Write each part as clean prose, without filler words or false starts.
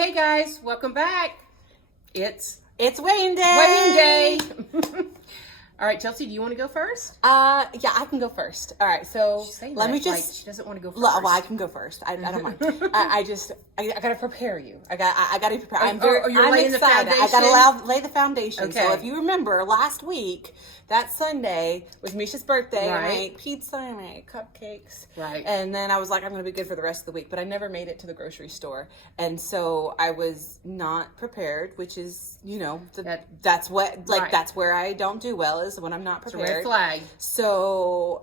Okay, guys, welcome back. It's weighing day. weighing day. All right, Chelsea, do you want to go first? Yeah, I can go first. All right, so let me just. Like she doesn't want to go first. Well, I can go first. I don't mind. I gotta prepare you. I gotta prepare. I'm laying excited. the I foundation? gotta lay the foundation. Okay. So if you remember last week, that Sunday was Misha's birthday, and I Right. ate pizza and I ate cupcakes. Right. And then I was like, I'm gonna be good for the rest of the week, but I never made it to the grocery store, and so I was not prepared, which is, that's what Right. that's where I don't do well, is when I'm not It's a prepared. red flag. So,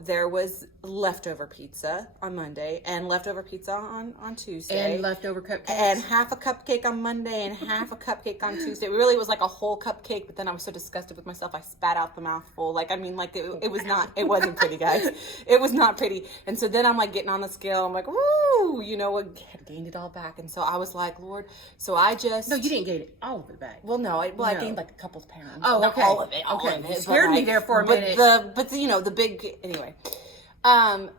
there was leftover pizza on Monday and leftover pizza on Tuesday. And leftover cupcakes. And half a cupcake on Monday and half a cupcake on Tuesday. It really was like a whole cupcake, but then I was so disgusted with myself, I spat out the mouthful. It wasn't pretty, guys. It was not pretty. And so then I'm like getting on the scale. I'm like, woo, I had gained it all back. And so I was like, Lord, so I just... No, you didn't get it all of it back. Well, no, I No. gained like a couple of pounds. Oh, Not okay. all of it. Okay. All of You it, scared me there for a minute. But the big, anyway.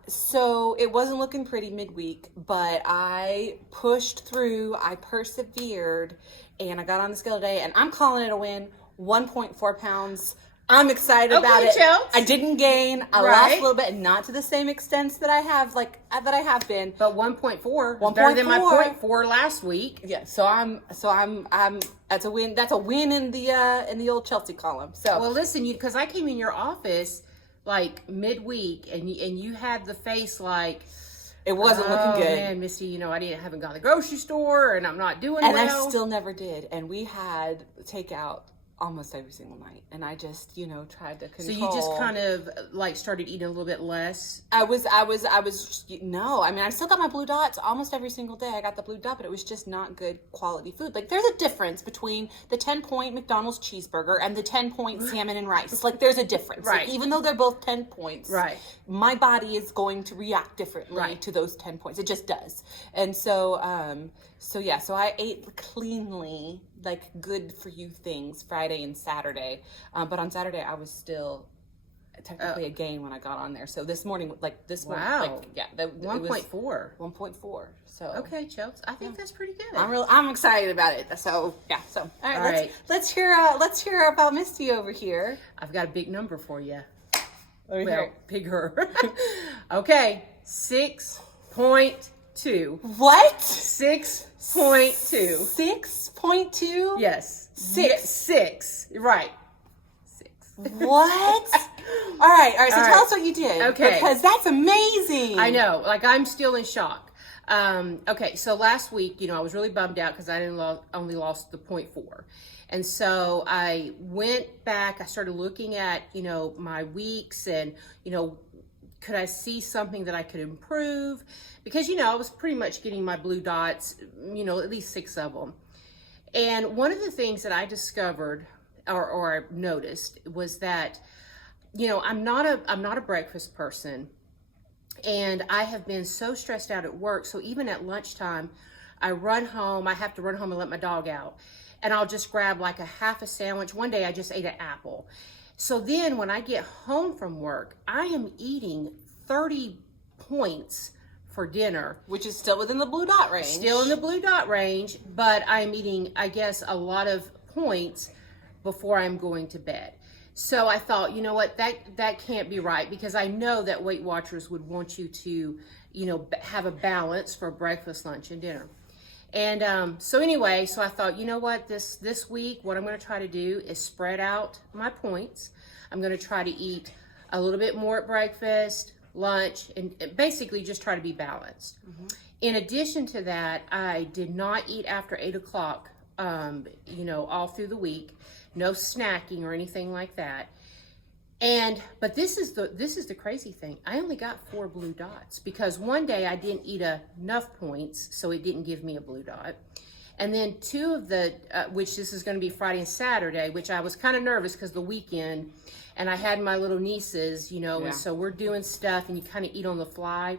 So it wasn't looking pretty midweek, but I pushed through, I persevered, and I got on the scale today, and I'm calling it a win. 1.4 pounds. I'm excited about it. Chelsea. I didn't gain. I Right. lost a little bit, not to the same extent that I have been. But 1.4 is better than my 0.4 last week. Yeah, so I'm that's a win. That's a win in the old Chelsea column. So Well, listen, because I came in your office like midweek, and you had the face like it wasn't looking good. Man, Misty, I haven't gone to the grocery store, and I'm not doing And well. I still never did. And we had takeout almost every single night. And I just, tried to control. So you just kind of like started eating a little bit less? No, I still got my blue dots almost every single day. I got the blue dot, but it was just not good quality food. Like, there's a difference between the 10-point McDonald's cheeseburger and the 10-point salmon and rice. Like, there's a difference. Right. Like, even though they're both 10 points, Right. my body is going to react differently Right. to those 10 points. It just does. And so I ate cleanly, like good for you things Friday and Saturday. But on Saturday, I was still technically a gain when I got on there. So this morning, Wow. 1.4. 1.4. So Okay, Chelsea, I think that's pretty good. I'm excited about it. So yeah. So all right. Let's hear about Misty over here. I've got a big number for you. Let me hear Well, it. bigger. Okay, 6.2. What? 6.2. 6.2? Yes. Six. Six. Right. 6. What? All right. So All tell right. us what you did. Okay. Because that's amazing. I know. Like, I'm still in shock. Okay, so last week, I was really bummed out because I only lost the 0.4. And so I went back, I started looking at, my weeks and, could I see something that I could improve? Because, I was pretty much getting my blue dots, at least 6 of them. And one of the things that I discovered or noticed was that, I'm not a breakfast person. And I have been so stressed out at work. So even at lunchtime, I have to run home and let my dog out. And I'll just grab like a half a sandwich. One day I just ate an apple. So then when I get home from work, I am eating 30 points for dinner. Which is still within the blue dot range. Still in the blue dot range, but I'm eating, I guess, a lot of points before I'm going to bed. So I thought, you know what, that can't be right, because I know that Weight Watchers would want you to, have a balance for breakfast, lunch, and dinner. And so I thought, you know what, this week, what I'm going to try to do is spread out my points. I'm going to try to eat a little bit more at breakfast, lunch, and basically just try to be balanced. Mm-hmm. In addition to that, I did not eat after 8 o'clock, all through the week. No snacking or anything like that. But this is the crazy thing. I only got 4 blue dots because one day I didn't eat enough points, so it didn't give me a blue dot. And then 2 of the, which this is going to be Friday and Saturday, which I was kind of nervous because the weekend, and I had my little nieces, and so we're doing stuff and you kind of eat on the fly.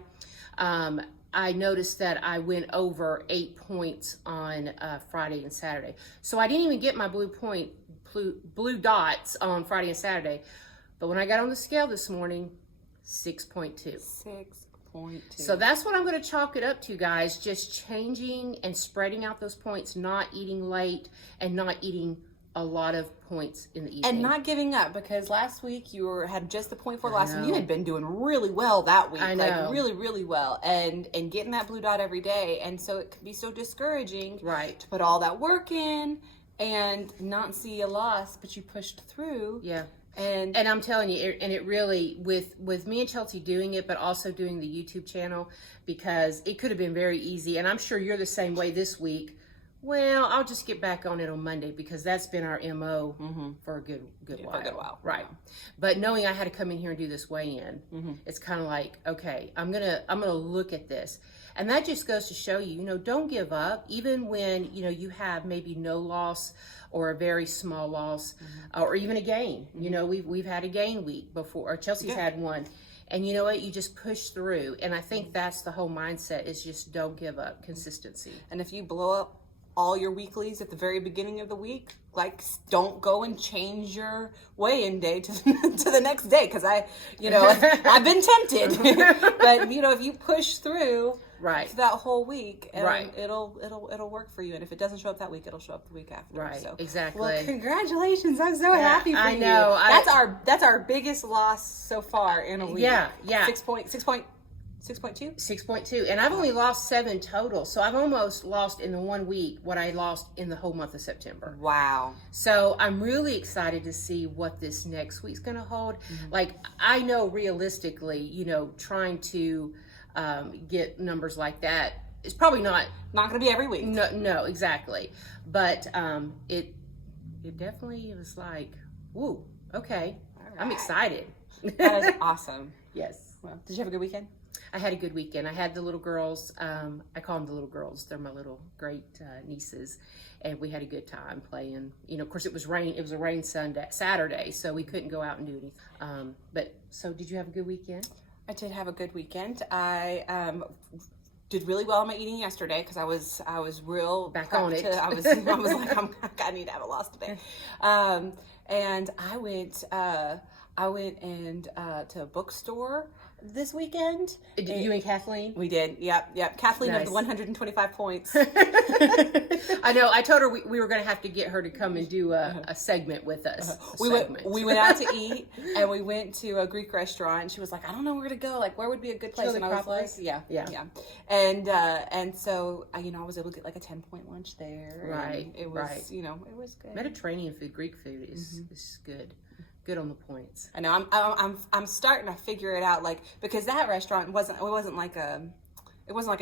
I noticed that I went over 8 points on Friday and Saturday. So I didn't even get my blue dots on Friday and Saturday. But when I got on the scale this morning, 6.2. point too. So that's what I'm going to chalk it up to, guys. Just changing and spreading out those points, not eating late and not eating a lot of points in the evening. And not giving up, because last week had just the 0.4 loss and you had been doing really well that week. I know. Like really, really well. And getting that blue dot every day. And so it can be so discouraging Right. to put all that work in and not see a loss, but you pushed through. Yeah. And I'm telling you, and it really, with me and Chelsea doing it, but also doing the YouTube channel, because it could have been very easy. And I'm sure you're the same way this week. Well, I'll just get back on it on Monday, because that's been our MO for a good while. for a good while. Right. But knowing I had to come in here and do this weigh-in, it's kind of like, okay, I'm gonna look at this. And that just goes to show you, don't give up, even when, you have maybe no loss or a very small loss, or even a gain. We've had a gain week before, or Chelsea's had one. And you know what? You just push through. And I think that's the whole mindset, is just don't give up. Consistency. And if you blow up all your weeklies at the very beginning of the week, like, don't go and change your weigh-in day to the next day, because I've been tempted. But if you push through that whole week, it'll work for you. And if it doesn't show up that week, it'll show up the week after. Right. So, exactly. well, congratulations! I'm so happy for you. I know. That's our biggest loss so far in a week. Yeah. 6.2? 6.2. And I've only lost 7 total. So I've almost lost in the 1 week what I lost in the whole month of September. Wow. So I'm really excited to see what this next week's going to hold. Like, I know realistically, trying to get numbers like that is probably not going to be every week. No, exactly. But it definitely was like, woo, okay. Right. I'm excited. That is awesome. Yes. Well, did you have a good weekend? I had a good weekend. I had the little girls. I call them the little girls. They're my little great nieces, and we had a good time playing. Of course, it was rain. It was a rain Saturday, so we couldn't go out and do anything. So did you have a good weekend? I did have a good weekend. I did really well on my eating yesterday, because I was real back on it. I was like, I need to have a loss today. And I went and to a bookstore this weekend. You and Kathleen? We did. Yep. Kathleen Nice. of the 125 points. I know. I told her we were going to have to get her to come and do a segment with us. We went out to eat, and we went to a Greek restaurant. And she was like, I don't know where to go. Like, where would be a good place? Chili And I was like, yeah. And so I was able to get like a 10-point lunch there. Right. It was, it was good. Mediterranean food, Greek food is good. Good on the points. I know. I'm starting to figure it out, like, because that restaurant wasn't like a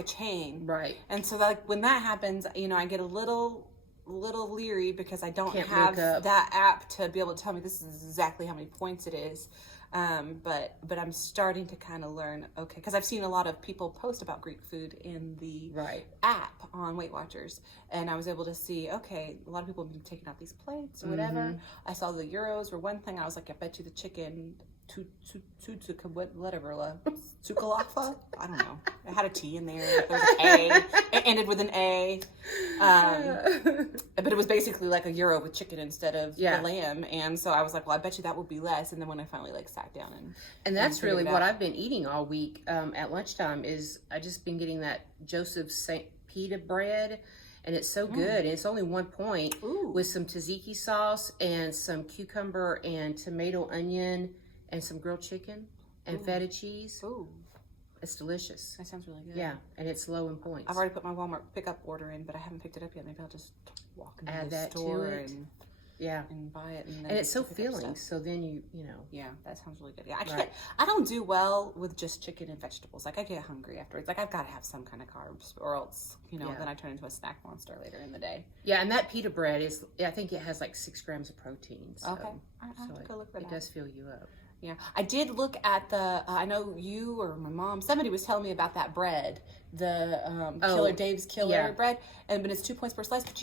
chain, right? And so like when that happens, I get a little leery, because I don't have that app to be able to tell me this is exactly how many points it is. But I'm starting to kind of learn, okay, because I've seen a lot of people post about Greek food in the app on Weight Watchers, and I was able to see, okay, a lot of people have been taking out these plates or whatever. I saw the euros were one thing. I was like, I bet you the chicken Tsukalafa? I don't know. It had a T in there. There was an A. It ended with an A. But it was basically like a euro with chicken instead of the lamb. And so I was like, well, I bet you that would be less. And then when I finally sat down and that's really what I've been eating all week at lunchtime is I just been getting that Joseph St. Pita bread. And it's so good. And it's only 1 point with some tzatziki sauce and some cucumber and tomato onion and some grilled chicken and feta cheese. Ooh. It's delicious. That sounds really good. Yeah, and it's low in points. I've already put my Walmart pickup order in, but I haven't picked it up yet. Maybe I'll just walk into the store and buy it. And it's so filling. So then you know. Yeah, that sounds really good. Yeah, I don't do well with just chicken and vegetables. Like, I get hungry afterwards. Like, I've got to have some kind of carbs, or else, then I turn into a snack monster later in the day. Yeah, and that pita bread is, I think it has like 6 grams of protein. So, okay. I'll have to go look for that. It does fill you up. Yeah, I did look at I know you or my mom, somebody was telling me about that bread, the Killer Dave's Killer bread, but it's 2 points per slice. But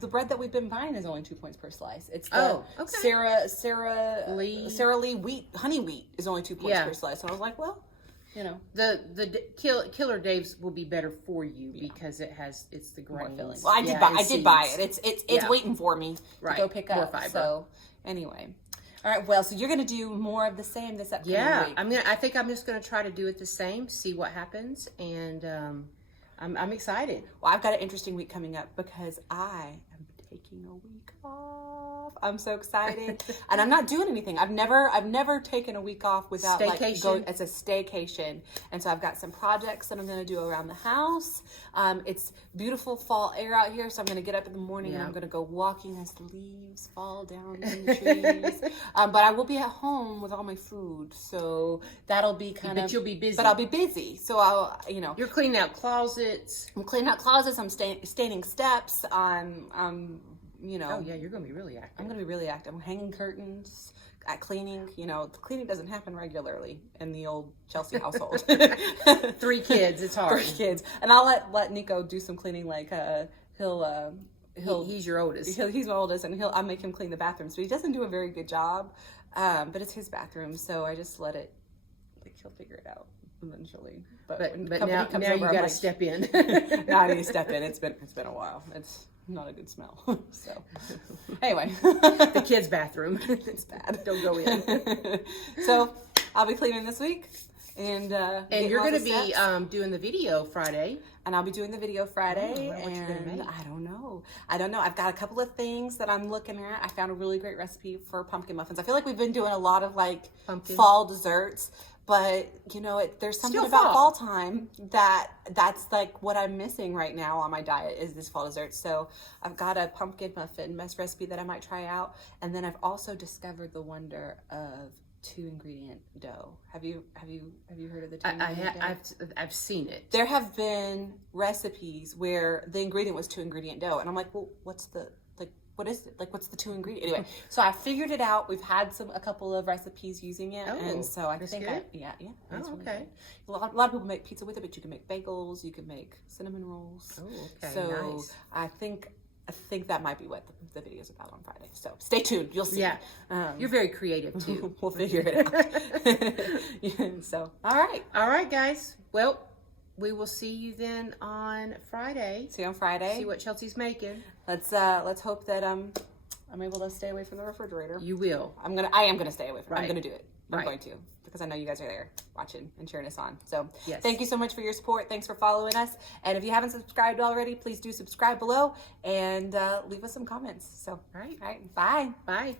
the bread that we've been buying is only 2 points per slice. It's the Sarah Lee wheat, honey wheat is only 2 points per slice. And I was like, well, the Killer Dave's will be better for you because it's the grains. Well, I did buy it. It's waiting for me to go pick up. More fiber. So anyway. All right. Well, so you're gonna do more of the same this upcoming week. I think I'm just gonna try to do it the same, see what happens, and I'm excited. Well, I've got an interesting week coming up because I am taking a week off. I'm so excited, and I'm not doing anything. I've never taken a week off without like going as a staycation. And so I've got some projects that I'm going to do around the house. It's beautiful fall air out here, so I'm going to get up in the morning and I'm going to go walking as the leaves fall down from the trees. But I will be at home with all my food, so that'll be But you'll be busy. But I'll be busy, so I'll You're cleaning out closets. I'm cleaning out closets. I'm staining steps. Oh yeah, you're gonna be really active. I'm gonna be really active. I'm hanging curtains, cleaning. Cleaning doesn't happen regularly in the old Chelsea household. 3 kids, it's hard. 3 kids, and I'll let Nico do some cleaning. Like he's your oldest. He's my oldest, and I'll make him clean the bathrooms. But he doesn't do a very good job. But it's his bathroom, so I just let it. Like he'll figure it out eventually. But now you gotta step in. Now I need to step in. It's been a while. It's not a good smell. So anyway, the kids' bathroom. It's bad. Don't go in. So I'll be cleaning this week, and you're going to be doing the video Friday. And I'll be doing the video Friday. Oh, I wonder what you're gonna make. I don't know. I've got a couple of things that I'm looking at. I found a really great recipe for pumpkin muffins. I feel like we've been doing a lot of like fall desserts. But there's something about fall time that's like what I'm missing right now on my diet is this fall dessert. So I've got a pumpkin muffin recipe that I might try out, and then I've also discovered the wonder of 2-ingredient dough. Have you heard of the 2-ingredient dough? I've seen it. There have been recipes where the ingredient was 2-ingredient dough, and I'm like, well, what's the what's the 2-ingredient? Anyway, so I figured it out. We've had a couple of recipes using it, and so I think yeah. Oh, really okay. Good. A lot of people make pizza with it, but you can make bagels, you can make cinnamon rolls. Oh, okay. So nice. I think that might be what the video's about on Friday. So stay tuned. You'll see. Yeah. You're very creative too. We'll figure it out. Yeah, so all right, guys. Well, we will see you then on Friday. See you on Friday. See what Chelsea's making. Let's hope that I'm able to stay away from the refrigerator. You will. I am gonna stay away from it. I'm gonna do it. I'm going to, because I know you guys are there watching and cheering us on. So Thank you so much for your support. Thanks for following us. And if you haven't subscribed already, please do subscribe below and leave us some comments. So all right. Bye. Bye.